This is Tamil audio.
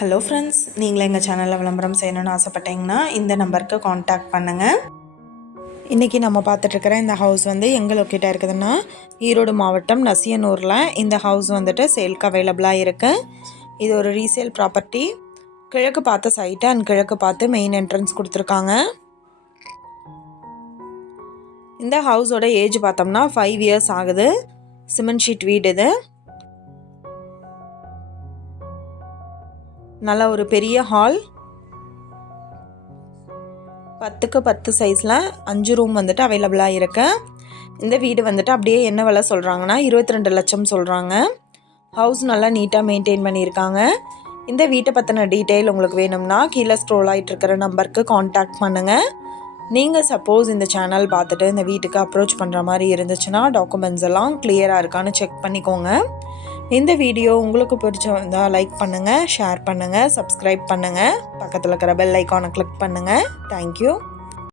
ஹலோ ஃப்ரெண்ட்ஸ் நீங்களும் எங்கள் சேனலில் விளம்பரம் செய்யணும்னு ஆசைப்பட்டீங்கன்னா இந்த நம்பருக்கு காண்டாக்ட் பண்ணுங்கள் இன்றைக்கி நம்ம பார்த்துட்ருக்கிற இந்த ஹவுஸ் வந்து எங்கே லொக்கேட்டாக இருக்குதுன்னா ஈரோடு மாவட்டம் நசியனூரில் இந்த ஹவுஸ் வந்துட்டு சேல்க்கு அவைலபிளாக இருக்குது இது ஒரு ரீசேல் ப்ராப்பர்ட்டி கிழக்கு பார்த்த சைட்டு அண்ட் கிழக்கு பார்த்து மெயின் என்ட்ரன்ஸ் கொடுத்துருக்காங்க. இந்த ஹவுஸோட ஏஜ் பார்த்தோம்னா ஃபைவ் இயர்ஸ் ஆகுது. சிமெண்ட் ஷீட் வீடு இது. நல்ல ஒரு பெரிய ஹால் பத்துக்கு பத்து சைஸில் அஞ்சு ரூம் வந்துட்டு அவைலபிளாக இருக்கு. இந்த வீடு வந்துட்டு அப்படியே என்ன விலை சொல்கிறாங்கன்னா இருபத்தி ரெண்டு லட்சம் சொல்கிறாங்க ஹவுஸ் நல்லா நீட்டாக மெயின்டைன் பண்ணியிருக்காங்க. இந்த வீட்டை பற்றின டீட்டெயில் உங்களுக்கு வேணும்னா கீழே ஸ்க்ரோல் ஆகிட்டு இருக்கிற நம்பருக்கு காண்டாக்ட் பண்ணுங்கள் நீங்கள் சப்போஸ் இந்த சேனல் பார்த்துட்டு இந்த வீட்டுக்கு அப்ரோச் பண்ணுற மாதிரி இருந்துச்சுன்னா டாக்குமெண்ட்ஸ் எல்லாம் கிளியராக இருக்கான்னு செக் பண்ணிக்கோங்க. இந்த வீடியோ உங்களுக்கு பிடிச்சிருந்தா லைக் பண்ணுங்கள் ஷேர் பண்ணுங்கள் சப்ஸ்கிரைப் பண்ணுங்கள் பக்கத்தில் இருக்கிற பெல் ஐக்கானை கிளிக் பண்ணுங்கள் தேங்க்யூ